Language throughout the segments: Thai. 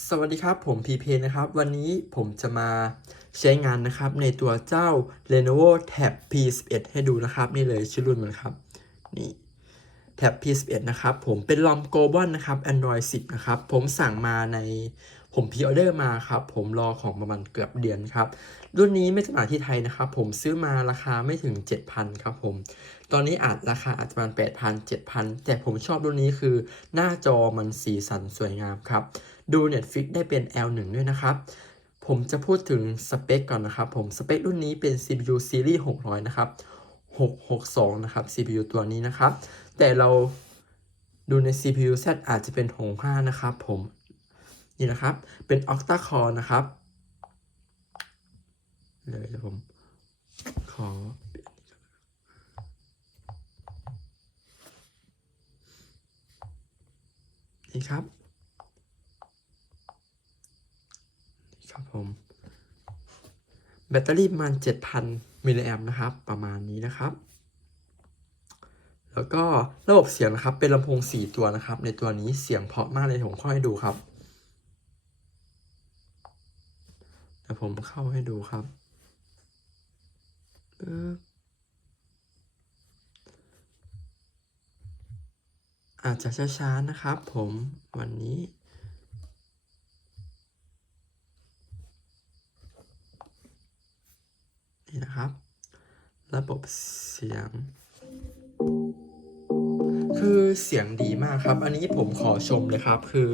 สวัสดีครับ ผมพีเพนะครับ วันนี้ผมจะมาใช้งานนะครับ ในตัวเจ้า Lenovo Tab P11 ให้ดูนะครับ นี่เลยชื่อรุ่นมันครับนี่ Tab P11 นะครับ ผมเป็นลอมโกลบอลนะครับ Android 10 นะครับ ผมสั่งมาในผมพ r ออเดอร์มาครับ ผมรอของประมาณเกือบเดือนครับ รุ่นนี้ไม่จำหน่ายที่ไทยนะครับ ผมซื้อมาราคาไม่ถึง 7,000 ครับผม ตอนนี้อาจราคาอาจจะประมาณ8,000 7,000 แต่ผมชอบรุ่นนี้คือหน้าจอมันสีสันสวยงามครับ ดู Netflix ได้เป็น L1 ด้วยนะครับ ผมจะพูดถึงสเปคก่อนนะครับ ผมสเปครุ่นนี้เป็น CPU Series 600 นะครับ 662 นะครับ CPU ตัวนี้นะครับ แต่เราดูใน CPU Z อาจจะเป็น65นะครับผม นี่นะครับ เป็น Octa Core นะครับเลยเดี๋ยวผมขอเปลี่ยนนี่ครับ ครับผม แบตเตอรี่ประมาณ 7,000 มิลลิแอมป์นะครับ ประมาณนี้นะครับ แล้วก็ระบบเสียงนะครับ เป็นลำโพง 4 ตัวนะครับ ในตัวนี้เสียงเพราะมากเลยผมเข้าให้ดูครับเดี๋ยวผมเข้าให้ดูครับอาจจะช้าๆนะครับผมวันนี้นะครับ ระบบเสียง คือเสียงดีมากครับ อันนี้ผมขอชมเลยครับ คือ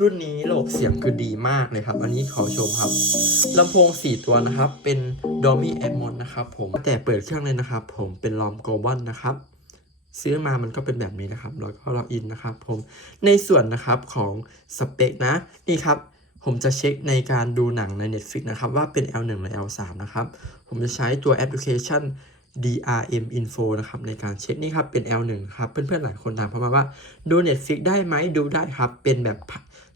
รุ่นนี้ระบบเสียงคือดีมากเลยครับ อันนี้ขอชมครับลำโพง 4 ตัวนะครับ เป็น Dolby Atmos นะครับผมแต่เปิดเครื่องเลยนะครับ ผมเป็นลอมโกลบอลนะครับซื้อมามันก็เป็นแบบนี้นะครับ แล้วก็ล็อกอินนะครับผม ในส่วนนะครับของสเปคนะ นี่ครับ ผมจะเช็คในการดูหนังใน Netflix นะครับ ว่าเป็น L1 หรือ L3 นะครับ ผมจะใช้ตัวแอปพลิเคชัน DRM Info นะครับในการเช็คนี่ครับเป็น L1 ครับเพื่อนๆหลายคนถามเข้ามาว่าดู Netflix ได้ไหมดูได้ครับ เป็นแบบ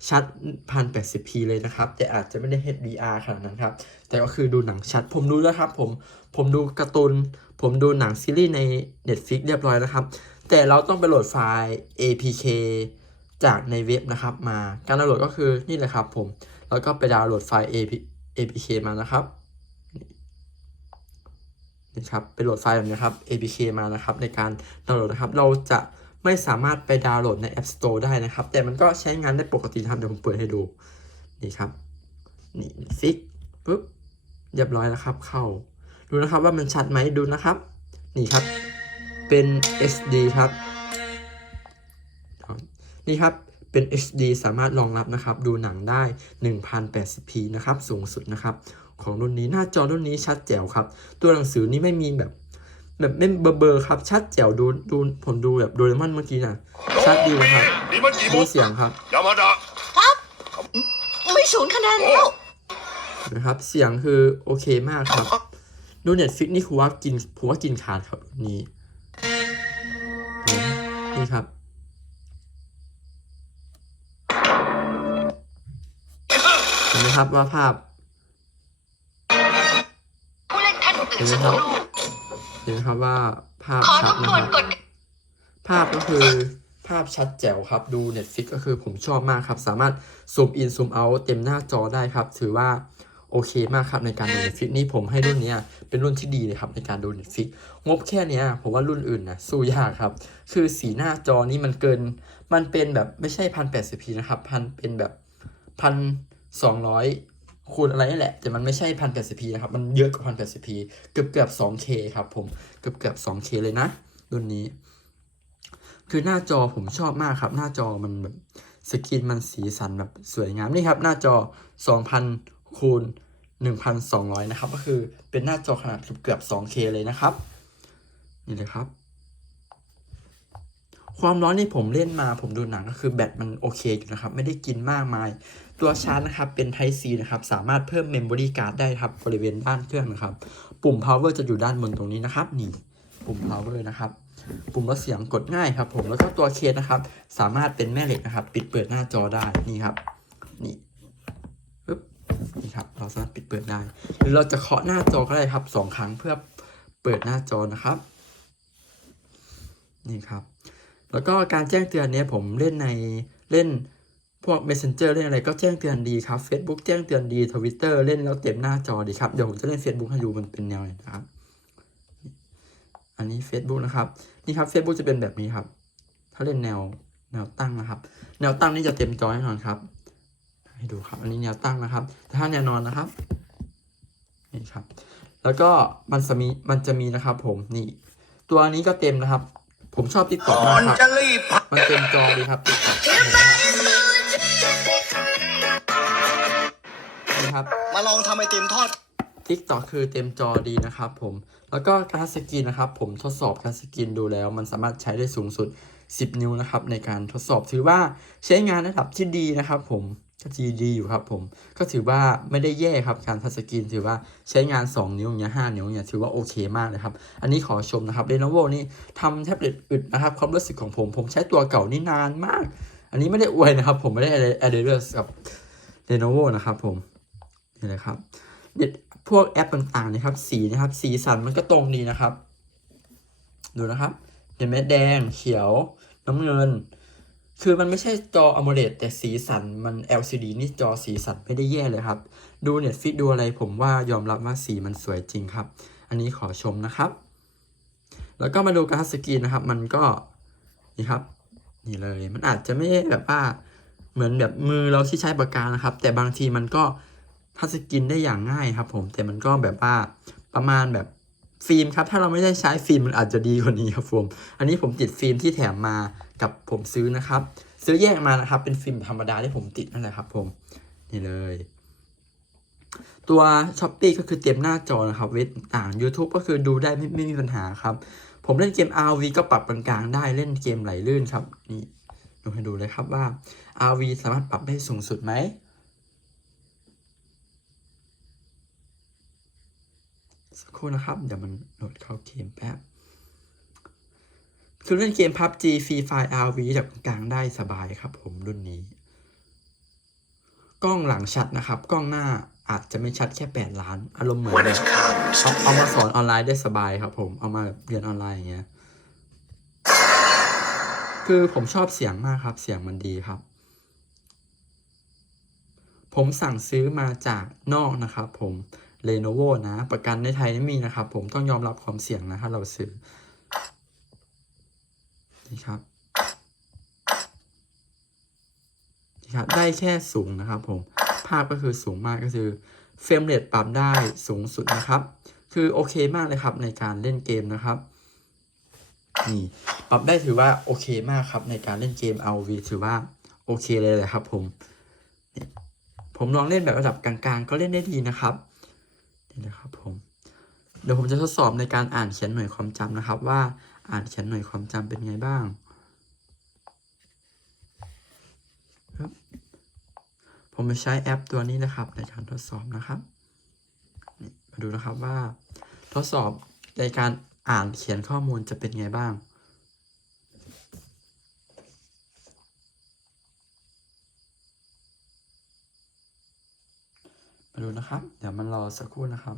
ชัด 1080p เลยนะครับ แต่อาจจะไม่ได้ HDR ขนาดนั้นครับ แต่ก็คือดูหนังชัด ผมดูแล้วครับผมผมดูการ์ตูนผมดูหนังซีรีส์ใน Netflix เรียบร้อยแล้วครับ แต่เราต้องไปโหลดไฟล์ APK จากในเว็บนะครับมาการดาวน์โหลดก็คือนี่แหละครับผมแล้วก็ไปดาวน์โหลดไฟล์ AP APK มานะครับ นี่ครับไปโหลดไฟล์แบบนี้ครับ APK มานะครับในการดาวน์โหลดนะครับเราจะไม่สามารถไปดาวน์โหลดใน App Store ได้นะครับ แต่มันก็ใช้งานได้ปกติครับเดี๋ยวผมเปิดให้ดูนี่ครับนี่ฟิกปุ๊บเรียบร้อยแล้วครับเข้า ดูนะครับว่ามันชัดไหมดูนะครับ นี่ครับเป็น SD ครับนี่ครับ เป็น HD สามารถรองรับนะครับ ดูหนังได้ 1080p นะครับ สูงสุดนะครับ ของรุ่นนี้หน้าจอรุ่นนี้ชัดแจ๋วครับ ตัวหนังสือนี่ไม่มีแบบ แบบไม่เบอร์เบอร์ครับ ชัดแจ๋วดูดูผมดูแบบโดเรมอนเมื่อกี้นะชัดดีครับนี่มันกี่โมดูงเสียงครับยามาดะไม่ศูนย์คะแนนแล้วนะครับ เสียงคือโอเคมากครับ ดูเน็ตฟิกนี่คือว่ากินผมว่ากินขาดครับรุ่นนี้ นี่ครับ นไหมครับว่าภาพผู้เล่นท่านอื่เห็นนไหมสักครับครู่เห็นไหมครับว่าภาพขอชัทดบนะทควรันบกฎภาพก็คือภาพชัดแจ๋วครับ ดู Netflix ก็คือผมชอบมากครับ สามารถซูมอินซูมเอาเต็มหน้าจอได้ครับ ถือว่าโอเคมากครับในการดู Netflix นี่ผมให้รุ่นเนี้ยเป็นรุ่นที่ดีเลยครับในการดู Netflix งบแค่เนี้ยผมว่ารุ่นอื่นนะสู้ยากครับ คือสีหน้าจอนี่มันเกิน มันเป็นแบบไม่ใช่พันแปดสิบพีนะครับ พันเป็นแบบพัน สองร้อยคูณอะไรนี่แหละ แต่มันไม่ใช่พันแปดสิบพีนะครับ มันเยอะกว่าพันแปดสิบพีเกือบเกือบสองเคครับผม เกือบเกือบสองเคเลยนะรุ่นนี้ คือหน้าจอผมชอบมากครับ หน้าจอมันแบบสกรีนมันสีสันแบบสวยงามนี่ครับ หน้าจอ2,000คูณ1,200นะครับ ก็คือเป็นหน้าจอขนาดเกือบเกือบ 2K เลยนะครับ นี่เลยครับ ความร้อนที่ผมเล่นมาผมดูหนังก็คือแบตมันโอเคอยู่นะครับ ไม่ได้กินมากมาย ตัวชาร์จนะครับเป็น Type C นะครับสามารถเพิ่ม Memory Card ได้ครับบริเวณด้านเครื่องนะครับ ปุ่ม power จะอยู่ด้านบนตรงนี้นะครับ นี่ปุ่ม power นะครับ ปุ่มลดเสียงกดง่ายครับ ผมแล้วก็ตัวเคสนะครับ สามารถเป็นแม่เหล็กนะครับ ปิดเปิดหน้าจอได้นี่ครับ นี่ปึ๊บนี่ครับเราสามารถปิดเปิดได้ หรือเราจะเคาะหน้าจอก็ได้ครับสองครั้งเพื่อเปิดหน้าจอนะครับ นี่ครับ แล้วก็การแจ้งเตือนเนี้ยผมเล่นในเล่น พวก Messenger เล่นอะไรก็แจ้งเตือนดีครับ Facebook แจ้งเตือนดี Twitter เล่นแล้วเต็มหน้าจอดีครับ เดี๋ยวผมจะเล่น Facebook ให้ดูมันเป็นแนวไหนนะครับ อันนี้ Facebook นะครับ นี่ครับ Facebook จะเป็นแบบนี้ครับ ถ้าเล่นแนวแนวตั้งนะครับ แนวตั้งนี่จะเต็มจอแน่นอนครับ ให้ดูครับ อันนี้แนวตั้งนะครับแต่ถ้าแนวนอนนะครับ นี่ครับ แล้วก็มันจะมี มันจะมีนะครับ ผม นี่ ตัวนี้ก็เต็มนะครับ ผมชอบติ๊กต็อกก่อมานกครับจะรีบมันเต็มจอดีครับ ครับ มาลองทำไอติมทอด TikTok คือเต็มจอดีนะครับผม แล้วก็การสกรีนนะครับ ผมทดสอบการสกรีนดูแล้ว มันสามารถใช้ได้สูงสุด 10 นิ้วนะครับ ในการทดสอบถือว่าใช้งานระดับที่ดีนะครับผมก็ดีดีอยู่ครับผมก็ถือว่าไม่ได้แย่ครับการทัชสกรีนถือว่าใช้งาน 2 นิ้วอย่างเงี้ย5นิ้วเนี่ยถือว่าโอเคมากเลยครับ อันนี้ขอชมนะครับ Lenovo นี่ทำแท็บเล็ตอึดนะครับ ความรู้สึกของผมผมใช้ตัวเก่านี่นานมาก อันนี้ไม่ได้อวยนะครับ ผมไม่ได้อะไร a d e r s กับ Lenovo นะครับผม นี่เลยครับเด็ดพวกแอปต่างๆนะครับ สีนะครับ สีสันมันก็ตรงดีนะครับ ดูนะครับเห็นไหมแดงเขียว น้ำเงิน คือมันไม่ใช่จอ AMOLED แต่สีสันมัน LCD นี่จอสีสันไม่ได้แย่เลยครับ ดู Netflix ดูอะไรผมว่ายอมรับว่าสีมันสวยจริงครับ อันนี้ขอชมนะครับ แล้วก็มาดูการดสกรีนนะครับ มันก็นี่ครับ นี่เลยมันอาจจะไม่แบบว่าเหมือนแบบมือเราที่ใช้ปากกานะครับ แต่บางทีมันก็ ทัชสกรีนได้อย่างง่ายครับผมแต่มันก็แบบว่าประมาณแบบฟิล์มครับ ถ้าเราไม่ได้ใช้ฟิล์มมันอาจจะดีกว่านี้ครับผมอันนี้ผมติดฟิล์มที่แถมมากับผมซื้อนะครับ ซื้อแยกมานะครับ เป็นฟิล์มธรรมดาที่ผมติดนั่นแหละครับ ผมนี่เลย ตัว s h อ p e e ก็คือเต็มหน้าจอนะครับเว็บต่าง YouTube ก็คือดูได้ไม่ไม่มีปัญหาครับ ผมเล่นเกม RV ก็ปรับกลางๆได้เล่นเกมไหลลื่นครับนี่ดูให้ดูเลยครับว่า RV สามารถปรับได้สูงสุดไหม สัก ครู่นะครับ เดี๋ยวมันโหลดเข้าเกมแป๊บ คือเล่นเกม PUBG Free Fire RV จากกลางได้สบายครับผมรุ่นนี้ กล้องหลังชัดนะครับ กล้องหน้าอาจจะไม่ชัดแค่ 8 ล้าน อารมณ์เหมือน When it comes เอาเอามาสอนออนไลน์ได้สบายครับผม เอามาเรียนออนไลน์อย่างเงี้ย คือผมชอบเสียงมากครับ เสียงมันดีครับ ผมสั่งซื้อมาจากนอกนะครับผม Lenovo นะ ประกันในไทยไม่มีนะครับ ผมต้องยอมรับความเสี่ยงนะถ้าเราซื้อ นี่ครับนี่ครับ ได้แค่สูงนะครับผม ภาพก็คือสูงมากก็คือเฟรมเรทปรับได้สูงสุดนะครับ คือโอเคมากเลยครับในการเล่นเกมนะครับนี่ปรับได้ถือว่าโอเคมากครับในการเล่นเกม RV ถือว่าโอเคเลยแหละครับผม ผมลองเล่นแบบระดับกลางๆ ก็เล่นได้ดีนะครับ นะครับผมเดี๋ยวผมจะทดสอบในการอ่านเขียนหน่วยความจำนะครับ ว่าอ่านเขียนหน่วยความจำเป็นไงบ้างผมจะใช้แอปตัวนี้นะครับ ในการทดสอบนะครับมาดูนะครับว่า ทดสอบในการอ่านเขียนข้อมูลจะเป็นไงบ้าง มาดูนะครับ เดี๋ยวมันรอสักครู่นะครับ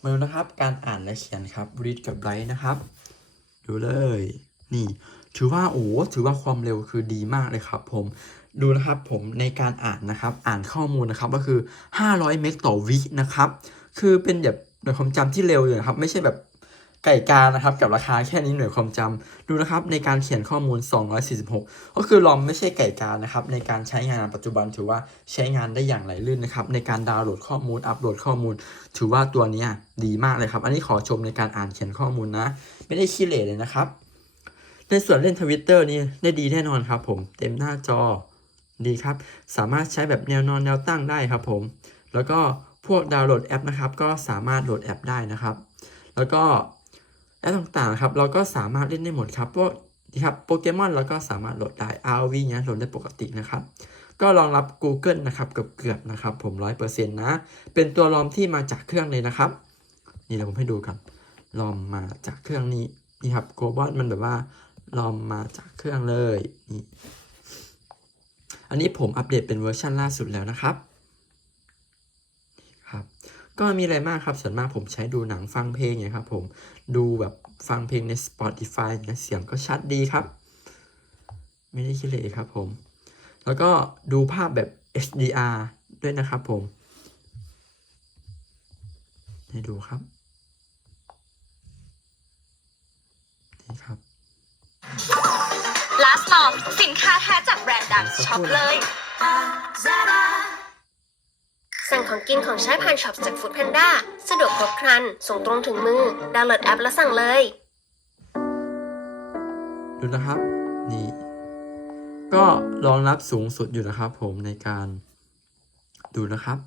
มาดูนะครับ การอ่านและเขียนครับ read กับ write นะครับ ดูเลย นี่ ถือว่าโอ้ถือว่าความเร็วคือดีมากเลยครับ ผมดูนะครับผมในการอ่านนะครับ อ่านข้อมูลนะครับก็คือ 500 เมกต่อวินะครับ คือเป็นแบบ หน่วยความจำที่เร็วอยู่นะครับ ไม่ใช่แบบไก่กานะครับ กับราคาแค่นี้หน่วยความจำดูนะครับ ในการเขียนข้อมูล 246 ก็คือลอมไม่ใช่ไก่กานะครับ ในการใช้งานปัจจุบันถือว่าใช้งานได้อย่างไหลลื่นนะครับ ในการดาวน์โหลดข้อมูล อัปโหลดข้อมูล ถือว่าตัวนี้ดีมากเลยครับ อันนี้ขอชมในการอ่านเขียนข้อมูลนะ ไม่ได้ขี้เหร่เลยนะครับ ในส่วนเล่นทวิตเตอร์นี่ได้ดีแน่นอนครับ ผมเต็มหน้าจอดีครับ สามารถใช้แบบแนวนอนแนวตั้งได้ครับ ผม แล้วก็ พวกดาวน์โหลดแอปนะครับ ก็สามารถโหลดแอปได้นะครับ แล้วก็แอปต่างๆครับ เราก็สามารถเล่นได้หมดครับพวกนี่ครับโปเกมอนเราก็สามารถโหลดได้ RV เนี้ยโหลดได้ปกตินะครับ ก็รองรับ Google นะครับเกือบๆนะครับผม 100%นะ เป็นตัวรอมที่มาจากเครื่องเลยนะครับ นี่เดี๋ยวผมให้ดูกันรอมมาจากเครื่องนี้นี่ครับโกลบอลมันแบบว่ารอมมาจากเครื่องเลยนี่อันนี้ผมอัปเดตเป็นเวอร์ชันล่าสุดแล้วนะครับ ก็ไม่มีอะไรมากครับส่วนมากผมใช้ดูหนังฟังเพลงไงครับผมดูแบบฟังเพลงใน Spotify เนี่ยเสียงก็ชัดดีครับ ไม่ได้คิดเลยครับผม แล้วก็ดูภาพแบบ HDR ด้วยนะครับผม ให้ดูครับ นี่ครับลาสตอสินค้าแท้จากแบรนด์ดังช็อปเลย สั่งของกินของใช้ผ่านช็อปจาก Food Panda สะดวกครบครัน ส่งตรงถึงมือ ดาวน์โหลดแอปแล้วสั่งเลย ดูนะครับ นี่ ก็รองรับสูงสุดอยู่นะครับผมในการดูนะครับ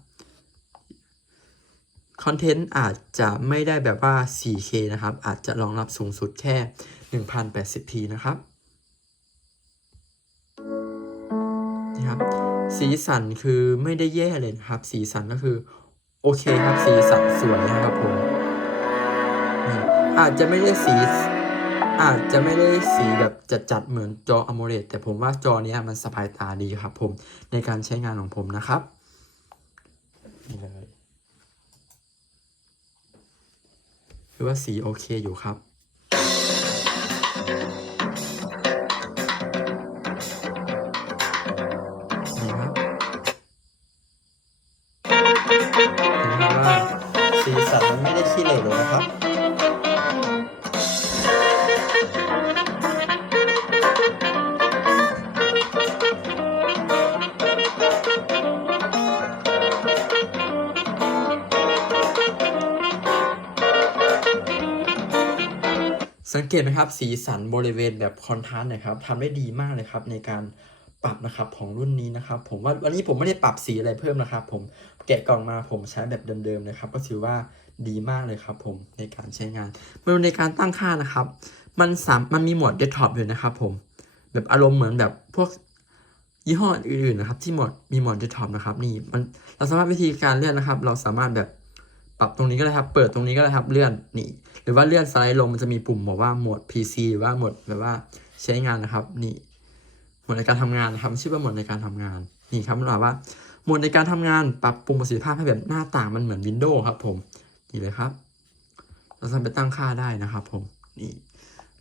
คอนเทนต์อาจจะไม่ได้แบบว่า 4K นะครับ อาจจะรองรับสูงสุดแค่ 1080p นะครับนี่ครับ สีสันคือไม่ได้แย่เลยนะครับ สีสันก็คือ โอเคครับสีสันสวยนะครับผมอาจจะไม่ได้สี อาจจะไม่ได้สีแบบจัดๆเหมือนจอ AMOLED แต่ผมว่าจอเนี้ยมันสบายตาดีครับผมในการใช้งานของผมนะครับนี่เลยคือว่าสีโอเคอยู่ครับ สังเกตไหมครับสีสันบริเวณแบบคอนทราสต์นะครับทำได้ดีมากเลยครับในการปรับนะครับของรุ่นนี้นะครับผมว่าวันนี้ผมไม่ได้ปรับสีอะไรเพิ่มนะครับ ผมแกะกล่องมาผมใช้แบบเดิมๆนะครับ ก็ถือว่าดีมากเลยครับผมในการใช้งานมาดูในการตั้งค่านะครับ มันสามมันมีโหมดเดสก์ท็อปอยู่นะครับผมแบบอารมณ์เหมือนแบบพวกยี่ห้ออื่นๆนะครับ ที่หมดมีหมดเดสก์ท็อปนะครับนี่มันเราสามารถวิธีการเลื่อนนะครับ เราสามารถแบบ ปรับตรงนี้ก็ได้ครับ เปิดตรงนี้ก็ได้ครับเลื่อนนี่หรือว่าเลื่อนสไลด์ลงมันจะมีปุ่มบอกว่าโหมด PC หรือว่าโหมดแบบว่าใช้งานนะครับ นี่โหมดในการทำงานนะครับชื่อว่าโหมดในการทำงานนี่ครับมันบอกว่าโหมดในการทำงานปรับปรุงประสิทธิภาพให้แบบหน้าต่างมันเหมือน Windows ครับ ผมนี่เลยครับ เราสามารถไปตั้งค่าได้นะครับ ผมนี่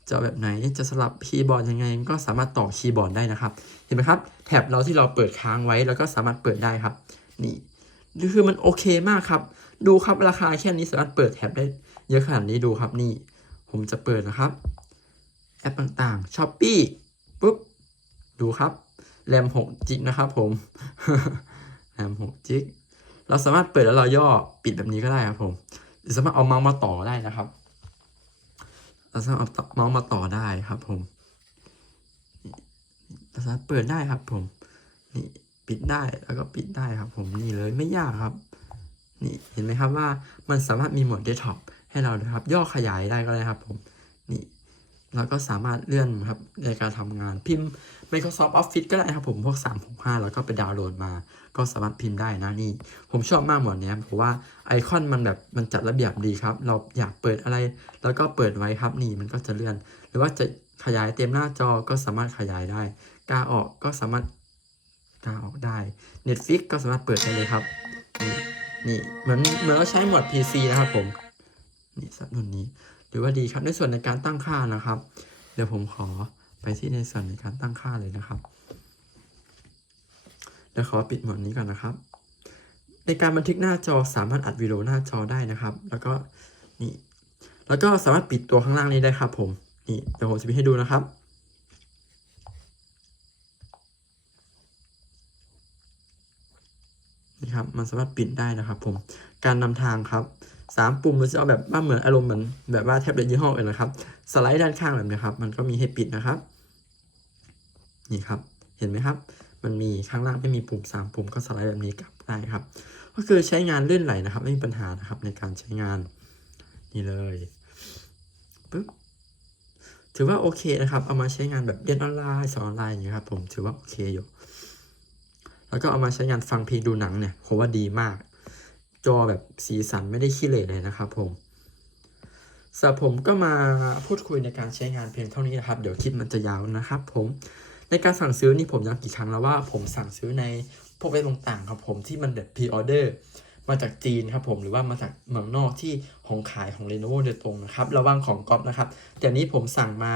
จะแบบไหนจะสลับคีย์บอร์ดยังไง ก็สามารถต่อคีย์บอร์ดได้นะครับ เห็นไหมครับ แท็บเราที่เราเปิดค้างไว้ แล้วก็สามารถเปิดได้ครับ นี่คือมันโอเคมากครับ ดูครับราคาแค่นี้สามารถเปิดแท็บได้เยอะขนาดนี้ดูครับนี่ ผมจะเปิดนะครับ แอปต่างๆช้อปปี้ปุ๊บ ดูครับ แรม6จิกนะครับผม แรม6จิกเราสามารถเปิดแล้วเราย่อปิดแบบนี้ก็ได้ครับผมหรือสามารถเอาเมาส์มาต่อได้นะครับ เราสามารถเอาเมาส์มาต่อได้ครับผมเราสามารถเปิดได้ครับผม นี่ปิดได้แล้วก็ปิดได้ครับผมนี่เลยไม่ยากครับ นี่เห็นไหมครับว่ามันสามารถมีโหมดเดสก์ท็อปให้เรานะครับ ย่อขยายได้ก็ได้ครับผมนี่เราก็สามารถเลื่อนครับในการทำงานพิมพ์ Microsoft Office ก็ได้ครับผมพวก 365 แล้วก็ไปดาวน์โหลดมา ก็สามารถพิมพ์ได้นะนี่ ผมชอบมากหมดเนี้ยเพราะว่าไอคอนมันแบบมันจัดระเบียบดีครับ เราอยากเปิดอะไร แล้วก็เปิดไว้ครับนี่มันก็จะเลื่อน หรือว่าจะขยายเต็มหน้าจอก็สามารถขยายได้กาออกก็สามารถกาออกได้ Netflix ก็สามารถเปิดได้เลยครับ นี่เหมือนเหมือนเราใช้หมด PC นะครับผม นี่สับนุนนี้ หรือว่าดีครับในส่วนในการตั้งค่านะครับ เดี๋ยวผมขอไปที่ในส่วนในการตั้งค่าเลยนะครับเดี๋ยวขอปิดหมดนี้ก่อนนะครับ ในการบันทึกหน้าจอสามารถอัดวิดีโอหน้าจอได้นะครับ แล้วก็นี่แล้วก็สามารถปิดตัวข้างล่างนี้ได้ครับผมนี่เดี๋ยวผมจะปิดให้ดูนะครับ นี่ครับ มันสามารถปิดได้นะครับ ผม การนำทางครับสามปุ่มเราจะเอาแบบว่าเหมือนอารมณ์เหมือนแบบว่าแท็บเล็ตยี่ห้ออื่นนะครับ สไลด์ด้านข้างแบบนี้ครับ มันก็มีให้ปิดนะครับ นี่ครับ เห็นไหมครับ มันมีข้างล่างไม่มีปุ่มสามปุ่มก็สไลด์แบบนี้กลับได้ครับ ก็คือใช้งานลื่นไหลนะครับ ไม่มีปัญหานะครับ ในการใช้งาน นี่เลยปึ๊บถือว่าโอเคนะครับ เอามาใช้งานแบบเรียนออนไลน์สอนออนไลน์อย่างนี้ยครับผม ถือว่าโอเคอยู่ แล้วก็เอามาใช้งานฟังเพลงดูหนังเนี่ยผมว่าดีมาก จอแบบสีสันไม่ได้ขี้เหร่เลยนะครับผมสำหรับผมก็มาพูดคุยในการใช้งานเพียงเท่านี้นะครับ เดี๋ยวคลิปมันจะยาวนะครับ ผมในการสั่งซื้อนี่ผมย้ำกี่ครั้งแล้วว่าผมสั่งซื้อในพวกเว็บต่างๆครับผมที่มันแบบพรีออเดอร์มาจากจีนครับผมหรือว่ามาจากเมืองนอกที่ของขายของ Lenovo โดยตรงนะครับ ระวังของก๊อปนะครับ แต่นี้ผมสั่งมา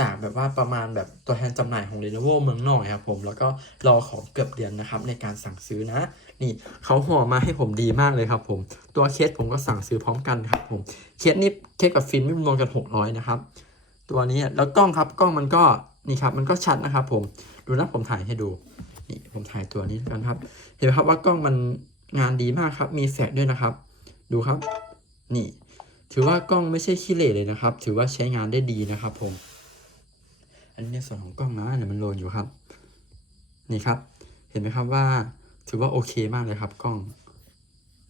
จากแบบว่าประมาณแบบตัวแทนจำหน่ายของ Lenovo เมืองนอกครับผมแล้วก็รอของเกือบเดือนนะครับในการสั่งซื้อนะ นี่เขาห่อมาให้ผมดีมากเลยครับผมตัวเคสผมก็สั่งซื้อพร้อมกันครับผมเคสนี้เคสกับฟิล์มไม่รวมกัน600นะครับตัวนี้แล้วกล้องครับกล้องมันก็นี่ครับมันก็ชัดนะครับผมดูนะผมถ่ายให้ดูนี่ผมถ่ายตัวนี้กันครับ เห็นไหมครับว่ากล้องมันงานดีมากครับ มีแฟลชด้วยนะครับ ดูครับ นี่ ถือว่ากล้องไม่ใช่ขี้เหร่เลยนะครับ ถือว่าใช้งานได้ดีนะครับผม อันนี้ส่วนของกล้องนะเนี่ยมันโหลดอยู่ครับ นี่ครับ เห็นไหมครับว่าถือว่าโอเคมากเลยครับ กล้อง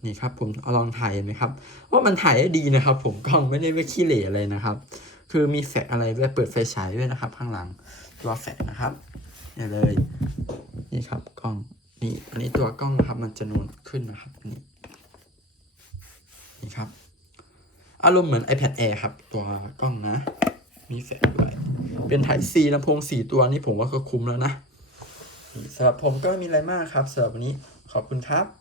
นี่ครับ ผมเอาลองถ่ายเห็นไหมครับ ว่ามันถ่ายได้ดีนะครับ ผมกล้องไม่ได้ว่ขี้เหร่อะไรนะครับ คือมีแฟลชอะไรด้วยเปิดไฟฉายด้วยนะครับ ข้างหลังตัวแฟลชนะครับเนี่ยเลย นี่ครับกล้องนี่อันนี้ตัวกล้องนะครับ มันจะนูนขึ้นนะครับนี่นี่ครับ อารมณ์เหมือน iPad Air ครับ ตัวกล้องนะ มีแฟลชด้วย เป็นไท C ลำโพงสี่ตัวนี่ผมว่าก็คุ้มแล้วนะสำหรับผมก็ม่มีอะไรมากครับสำหรับวันนี้ขอบคุณครับ